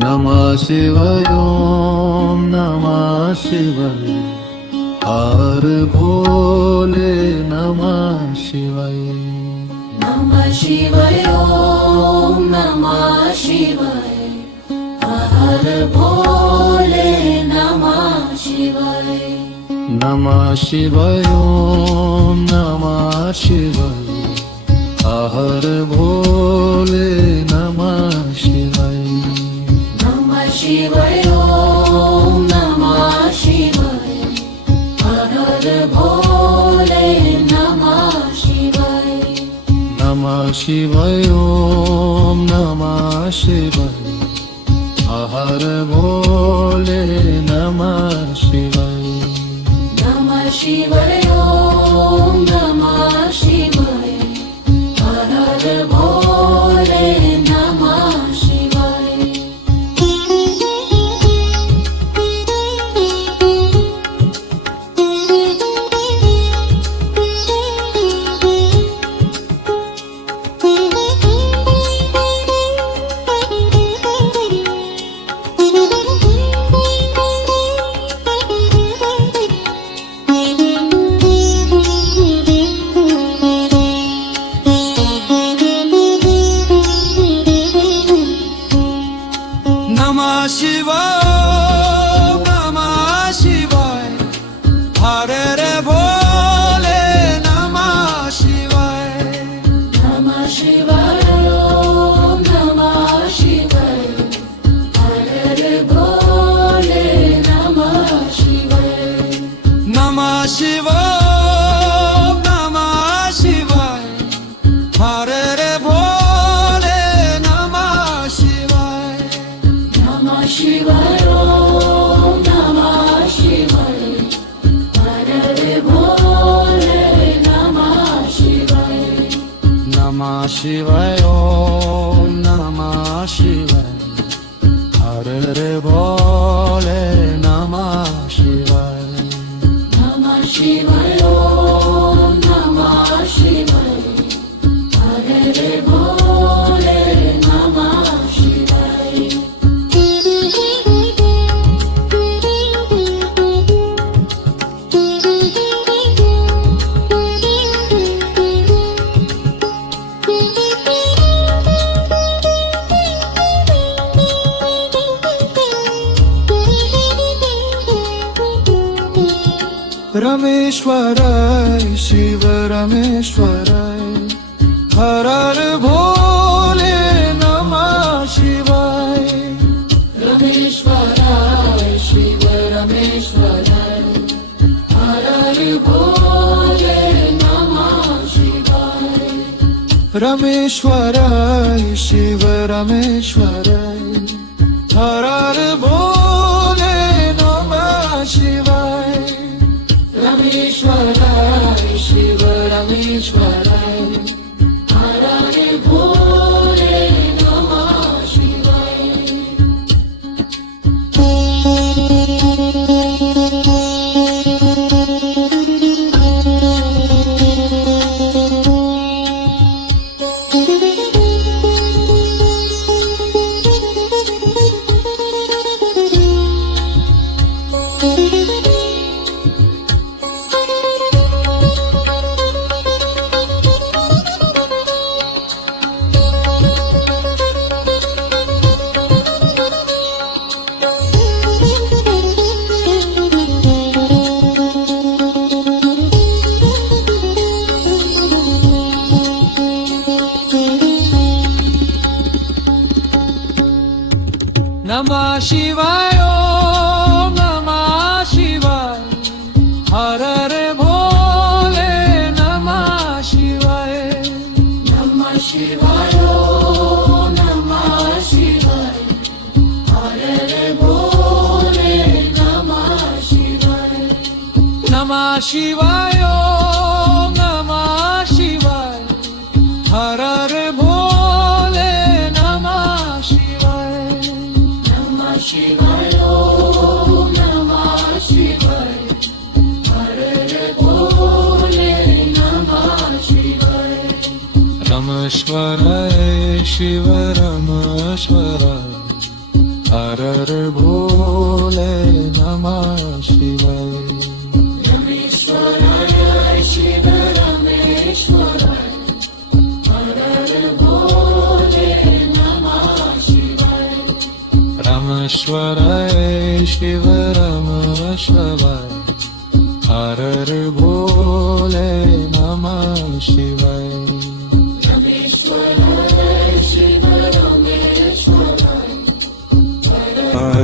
नमः शिवाय ओम नमः शिवाय हर भोले नमः शिवाय नमः शिवाय ओम नमः शिवाय हर भोले नमः शिवाय नमः शिवाय ओम नमः शिवाय हर भोले नमः शिवाय नमः शिवाय ओम नमः शिवाय हर भोले नमः शिवाय नमः शिवाय ओम नमः शिवाय हर भोले नमः शिवाय नमः शिवाय ओम नमः शिवाय हर भोले नमः शिवाय नमः शिवाय नमः शिवाय हरे रे भोले नमः शिवाय नमः शिवाय ओम नमः शिवाय हर भोले नमः शिवाय नमः शिवाय नमः शिवाय हरे रे भोले नमः शिवाय नमः शिवाय ओम नमः शिवाय हर भोले नमः शिवाय नमः शिवाय ओम नमः शिवाय हरे रे भोले नमः शिवाय नमः शिवाय ओम नमः शिवाय हर भोले नमः शिवाय रमेश्वराय शिव रमेश्वराय हर हर भोले नमः शिवाय रमेश्वराय शिव रमेश्वराय हर भोले नमः शिवाय रमेश्वराय शिव रमेश्वराय हर हर भोले नमः शिवाय रमेश्वराय शिव रमेश्वराय हर भोले नमः शिवाय नमः शिवाय ओम नमः शिवाय हर हर भोले नमः शिवाय नमः शिवाय ओम नमः शिवाय हर भोले नमः शिवाय नमः शिवाय ओम नमः शिवाय हर हर भोले नमः शिवाय नमः शिवाय ओम नमः शिवाय हर भोले नमः રામેશ્વરાય શિવ રમેશ્વરાય હર હર ભોલે નમઃ શિવાય રામેશ્વરાય શિવ રામેશ્વરાય હર હર ભોલે નમઃ શિવાય રામેશ્વરાય શિવ રમેશ્વરાય હર હર ભોલે નમઃ શિવાય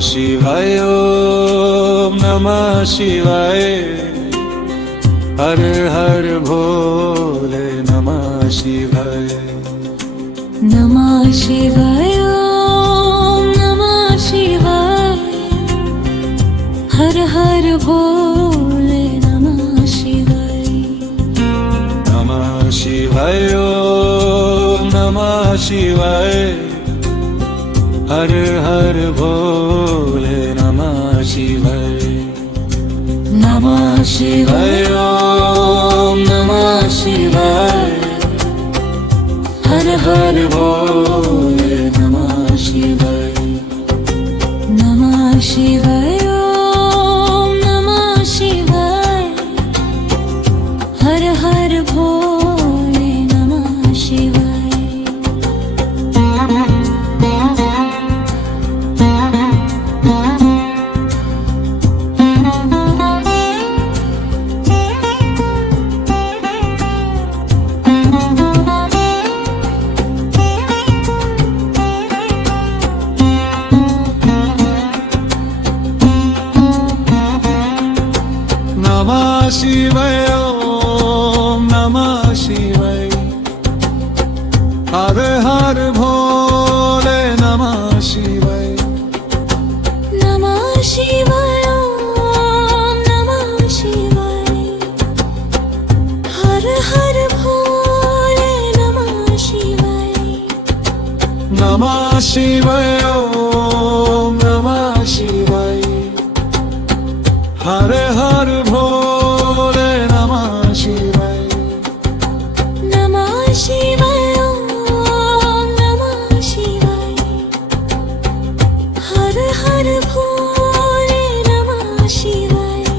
શિવાય ઓમ નમઃ શિવાય હર હર ભોલે નમઃ શિવાય નમઃ શિવાય ઓમ નમઃ શિવાય હર હર ભોલે નમઃ શિવાય નમઃ શિવાય ઓમ નમઃ શિવાય હર હર ભોલે નમઃ શિવાય નમઃ શિવાય ઓમ નમઃ શિવાય હર હર ભોલે નમઃ શિવાય નમઃ શિવાય ઓમ નમઃ શિવાય હર હર ભોલે નમઃ શિવાય નમઃ શિવાય ઓમ નમઃ શિવાય હર હર ભોલે નમઃ શિવાય નમઃ શિવાય ઓમ નમઃ શિવાય હર હર ભોલે નમઃ શિવાય નમઃ શિવાય ઓમ નમઃ શિવાય હર હર ભોલે નમઃ શિવાય નમઃ શિવાય ઓમ નમઃ શિવાય હર હર ભોલે નમઃ શિવાય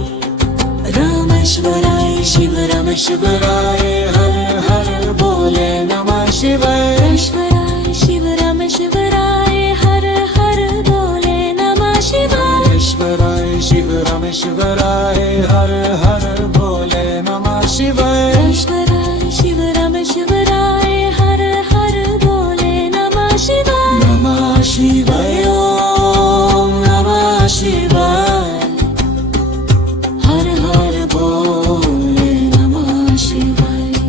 રામેશ્વરાય શિવ રામેશ્વરાય હર હર ભોલે નમઃ શિવાય રામેશ્વરાય શિવ રામેશ્વરાય હર હર ભોલે નમઃ શિવાય ઈશ્વરાય શિવ રામેશ્વરાય હર હર ભોલે નમઃ શિવાય રામેશ્વરાય શિવ રામેશ્વરાય હર હર ભોલે નમઃ શિવાય નમઃ શિવાય ઓમ નમઃ શિવાય હર હર ભોલે નમઃ શિવાય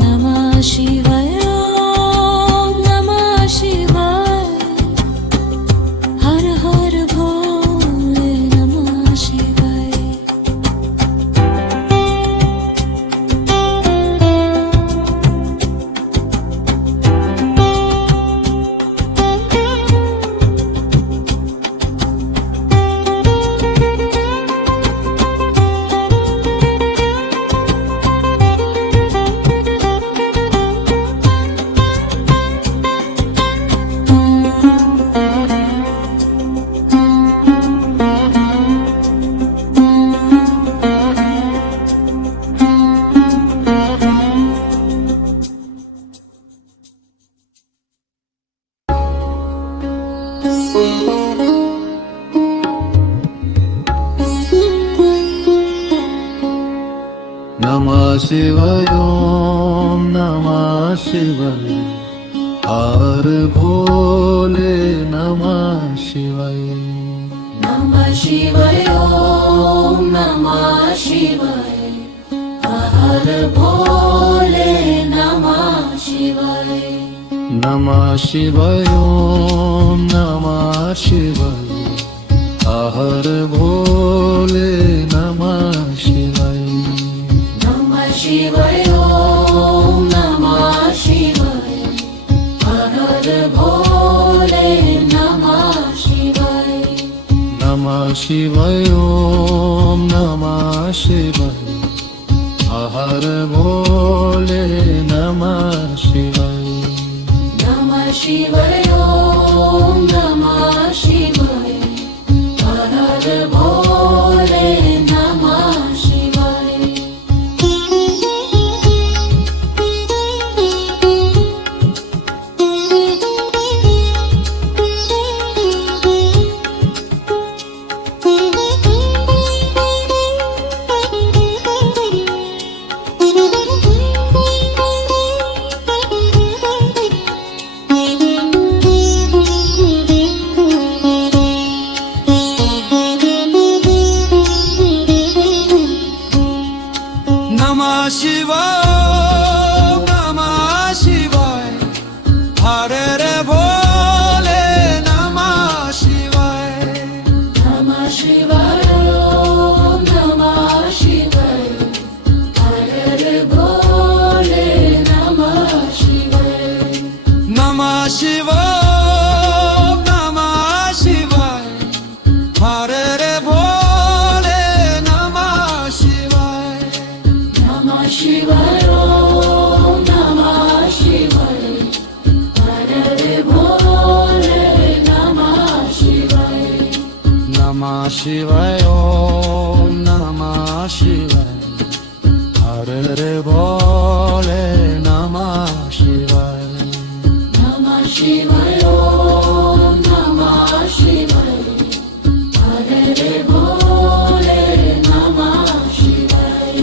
નમઃ શિવાય ઓમ નમઃ શિવાય હર હર ભોલે નમઃ શિવાય નમઃ શિવાય ઓમ નમઃ શિવાય હર ભોલે નમઃ શિવાય નમઃ શિવાય ઓમ નમઃ શિવાય હર ભોલે નમઃ શિવાય નમઃ શિવાય ઓમ નમઃ શિવાય હર ભોલે નમઃ શિવાય નમઃ શિવાય ઓમ નમઃ શિવાય હર ભોલે નમઃ શિવાય નમઃ શિવાય ઓમ નમઃ શિવાય हर भोले नमः शिवाय नमः शिवाय ओम नमः शिवाय हर हर भोले नमः शिवाय नमः शिवाय नमः शिवाय हर रे भोले नमः शिवाय नमः शिवाय ओम नमः शिवाय हर हर भोले नमः शिवाय नमः शिवाय नमः शिवाय हर रे भोले नमः शिवाय नमः शिवाय ओम नमः शिवाय हर हर भोले नमः शिवाय नमः शिवाय ओम नमः शिवाय हर रे भोले नमः शिवाय नमः शिवाय ओम नमः शिवाय हर हर भोले नमः शिवाय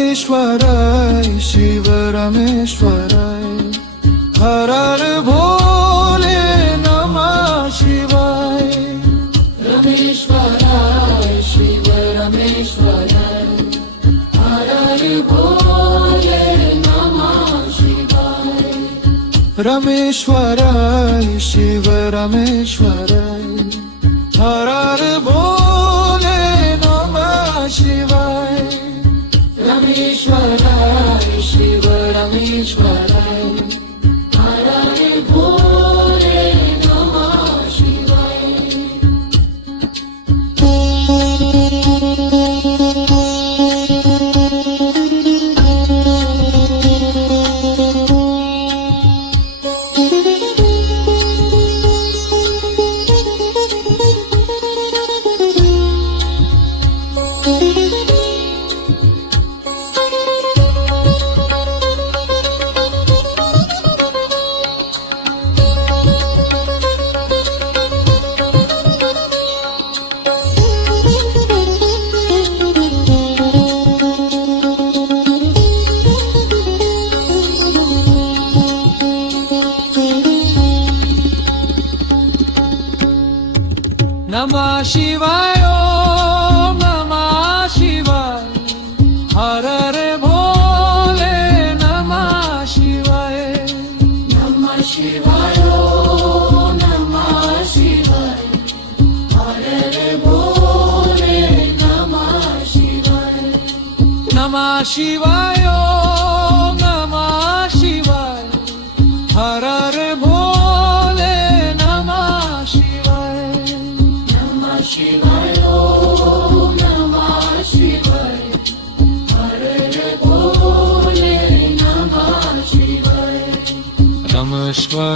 रमेश्वराय शिव रमेश्वराय हर हर भोले नमः शिवाय रमेश्वराय शिव रमेश्वराय हर हर भोले नमः शिवाय रमेश्वराय शिव रमेश्वराय हर हर भोले नमः शिवाय रमेश्वराय शिव रमेश्वराय हर हर भोले नमः शिवाय नमः शिवाय ओम नमः शिवाय हर रे भोले नमः शिवाय नमः शिवाय ओम नमः शिवाय हर हर भोले नमः शिवाय नमः शिवाय ओम नमः शिवाय हर हर भोले नमः शिवाय नमः शिवाय ओम नमः शिवाय हर हर भोले नमः शिवाय नमः शिवाय